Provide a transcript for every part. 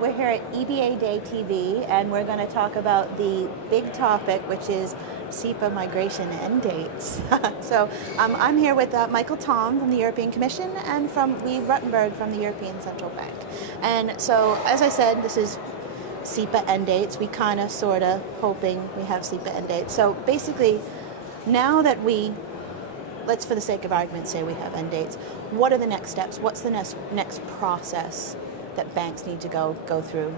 we're here at EBA Day TV, and we're going to talk about the big topic, which is Sepa migration end dates. So I'm here with Michael Thom from the European Commission and from Wiebe Ruttenberg from the European Central Bank. And so, as I said, this is Sepa end dates. We kind of, sort of, hoping we have Sepa end dates. So basically, now that let's for the sake of argument say we have end dates, what are the next steps? What's the next process that banks need to go through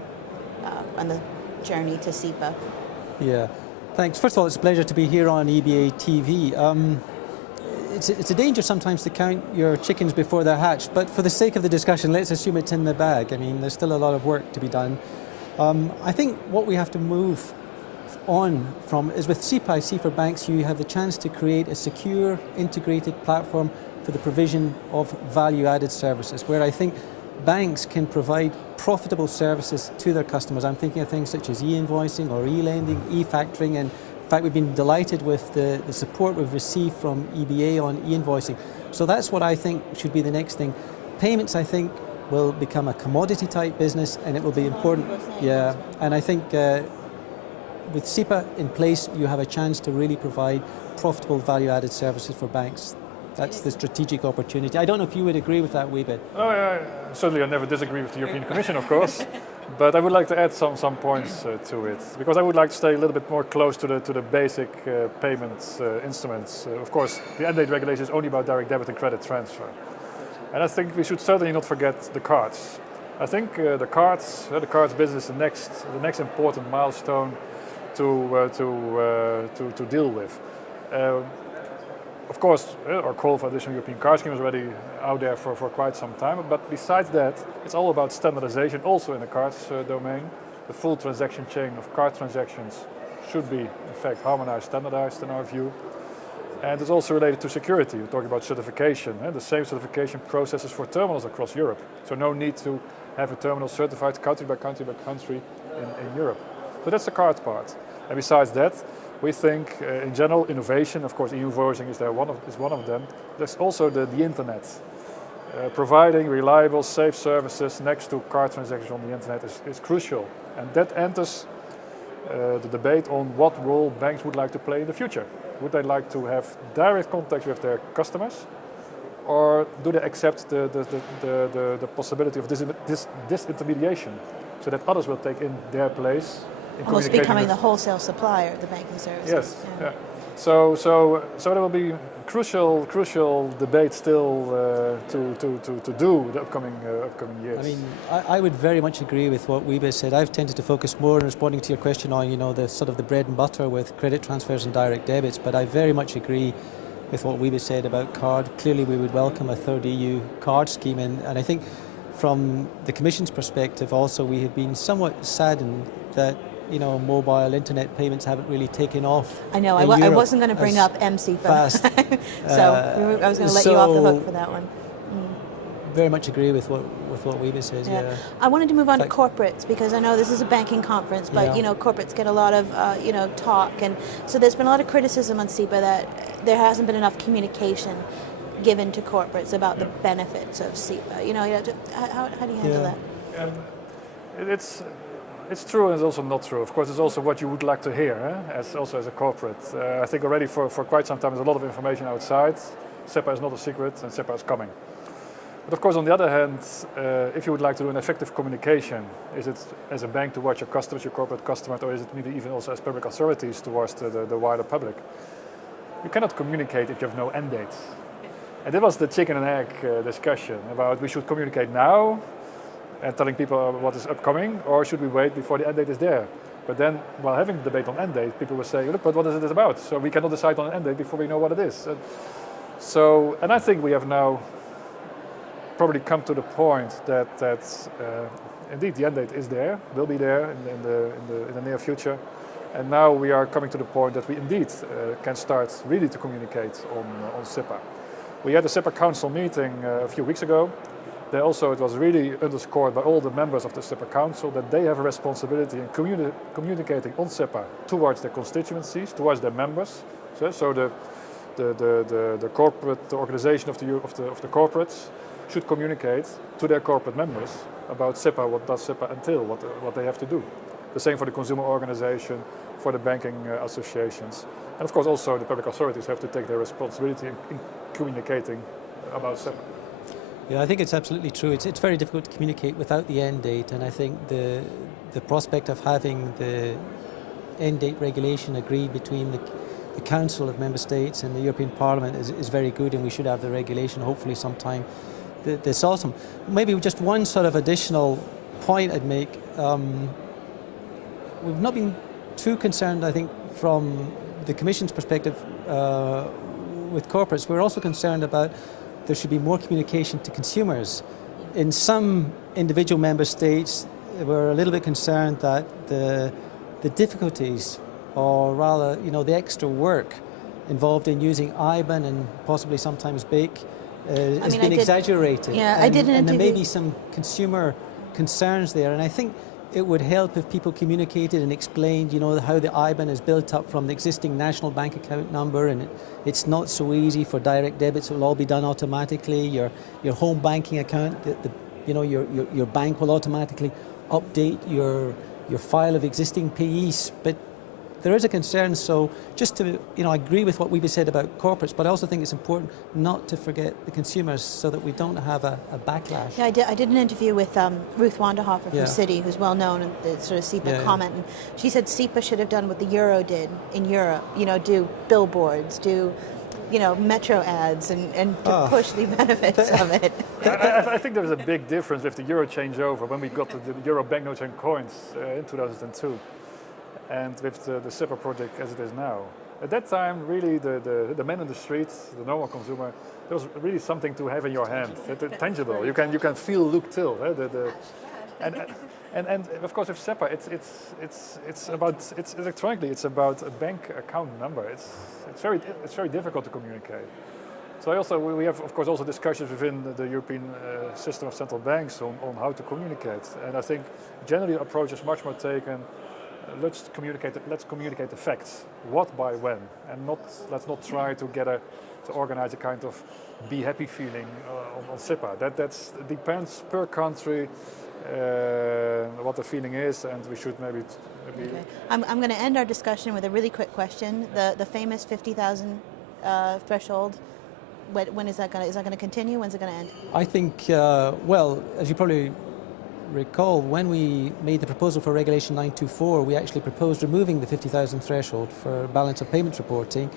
on the journey to Sepa? Yeah, thanks. First of all, it's a pleasure to be here on EBA TV. It's a danger sometimes to count your chickens before they're hatched, but for the sake of the discussion, let's assume it's in the bag. I mean, there's still a lot of work to be done. I think what we have to move on from is with Sepa. I see for banks, you have the chance to create a secure, integrated platform for the provision of value-added services, where I think banks can provide profitable services to their customers. I'm thinking of things such as e-invoicing or e-lending, e-factoring, and in fact we've been delighted with the support we've received from EBA on e-invoicing. So that's what I think should be the next thing. Payments, I think, will become a commodity type business, and it will be important. Yeah, and I think with Sepa in place, you have a chance to really provide profitable value-added services for banks. That's the strategic opportunity. I don't know if you would agree with that, Wiebe. Oh, yeah, certainly I never disagree with the European Commission, of course. But I would like to add some points to it, because I would like to stay a little bit more close to the basic payments instruments. Of course, the end date regulation is only about direct debit and credit transfer. And I think we should certainly not forget the cards. I think the cards business is the next important milestone to deal with. Of course, our call for additional European card scheme is already out there for quite some time, but besides that, it's all about standardization also in the cards domain. The full transaction chain of card transactions should be, in fact, harmonized, standardized in our view. And it's also related to security. We're talking about certification, the same certification processes for terminals across Europe. So no need to have a terminal certified country by country by country in Europe. So that's the card part. And besides that, we think, in general, innovation, of course, e-invoicing is one of them. There's also the internet. Providing reliable, safe services next to card transactions on the internet is crucial. And that enters the debate on what role banks would like to play in the future. Would they like to have direct contact with their customers? Or do they accept the possibility of disintermediation so that others will take in their place? Almost becoming the wholesale supplier of the banking services. Yes, yeah. So there will be crucial debate still to do the upcoming years. I mean, I would very much agree with what Wiebe said. I've tended to focus more on responding to your question on, the sort of the bread and butter with credit transfers and direct debits, but I very much agree with what Wiebe said about card. Clearly we would welcome a third EU card scheme, and I think from the Commission's perspective also, we have been somewhat saddened that mobile internet payments haven't really taken off. I know, I wasn't going to bring up MCFA. Fast. I was going to let you off the hook for that one. Very much agree with what Wiebe says. Yeah. I wanted to move on to corporates, because I know this is a banking conference, but corporates get a lot of talk, and so there's been a lot of criticism on Sepa that there hasn't been enough communication given to corporates about the benefits of Sepa. How do you handle that? It's true and it's also not true. Of course, it's also what you would like to hear, as a corporate. I think already for quite some time there's a lot of information outside. Sepa is not a secret, and Sepa is coming. But of course, on the other hand, if you would like to do an effective communication, is it as a bank towards your customers, your corporate customers, or is it maybe even also as public authorities towards the wider public? You cannot communicate if you have no end dates. And that was the chicken and egg discussion about we should communicate now and telling people what is upcoming, or should we wait before the end date is there? But then, while having the debate on end date, people were saying, look, but what is it about? So we cannot decide on an end date before we know what it is. And I think we have now probably come to the point that indeed the end date is there, will be there in the near future. And now we are coming to the point that we indeed can start really to communicate on Sepa. We had a Sepa Council meeting a few weeks ago. There also, it was really underscored by all the members of the Sepa Council that they have a responsibility in communicating on Sepa towards their constituencies, towards their members. So the corporate, the organization of the corporates, should communicate to their corporate members about Sepa, what does Sepa entail, what they have to do. The same for the consumer organization, for the banking associations. And of course also the public authorities have to take their responsibility in communicating about Sepa. Yeah, I think it's absolutely true. It's very difficult to communicate without the end date, and I think the prospect of having the end date regulation agreed between the Council of Member States and the European Parliament is very good, and we should have the regulation hopefully sometime this autumn. Maybe just one sort of additional point I'd make. We've not been too concerned, I think, from the Commission's perspective with corporates. We're also concerned about there should be more communication to consumers. In some individual member states, we're a little bit concerned that the difficulties, or rather, the extra work involved in using IBAN and possibly sometimes BAKE has been exaggerated. Yeah, and, I did an and there interview. may be some consumer concerns there, and I think it would help if people communicated and explained, how the IBAN is built up from the existing national bank account number, and it's not so easy for direct debits. It will all be done automatically. Your home banking account, your bank will automatically update your file of existing PEs. But there is a concern. So just to, I agree with what Wiebe said about corporates, but I also think it's important not to forget the consumers so that we don't have a backlash. Yeah, I did an interview with Ruth Wanderhofer from Citi, who's well known in the sort of SEPA comment, and she said SEPA should have done what the Euro did in Europe, do billboards, do metro ads, and to push the benefits of it. I think there was a big difference with the Euro changeover when we got the Euro banknotes and coins in 2002. And with the Sepa project as it is now. At that time, really, the man in the street, the normal consumer, there was really something to have in your hand, tangible. You can feel, look, till. And of course, with Sepa, it's electronically. It's about a bank account number. It's very difficult to communicate. So we have, of course, also discussions within the European system of central banks on how to communicate. And I think generally the approach is much more taken. Let's communicate the facts, what by when, and let's not try to organize a kind of be happy feeling on Sepa. That depends per country what the feeling is, and we should maybe. Okay. I'm going to end our discussion with a really quick question. The famous 50,000 threshold. When is that going to continue? When's it going to end? I think as you probably recall, when we made the proposal for Regulation 924, we actually proposed removing the 50,000 threshold for balance of payments reporting.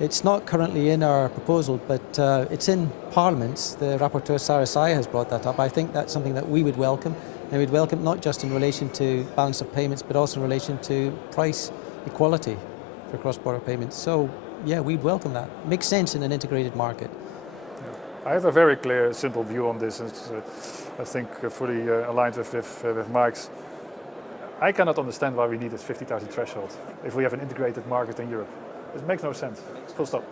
It's not currently in our proposal, but it's in Parliament's. The rapporteur Sarah Saya has brought that up. I think that's something that we would welcome, and we'd welcome not just in relation to balance of payments, but also in relation to price equality for cross-border payments. So, yeah, we'd welcome that. Makes sense in an integrated market. I have a very clear, simple view on this. It's, I think fully aligned with Mike's. I cannot understand why we need this 50,000 threshold if we have an integrated market in Europe. It makes no sense. Full stop.